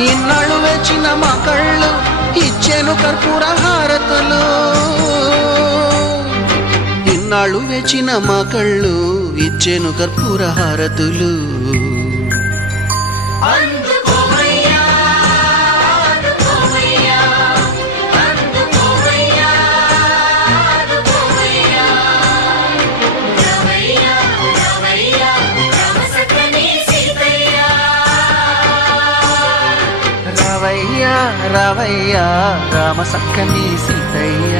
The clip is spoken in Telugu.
ఇన్నాళ్ళు వేచిన మా కళ్ళు ఇచ్చేను కర్పూర హారతులు. ఇన్నాళ్ళు వేచిన మా కళ్ళు ఇచ్చేను కర్పూర హారతులు. రావయ్యా రావయ్యా రామ సక్కని సీతయ్య.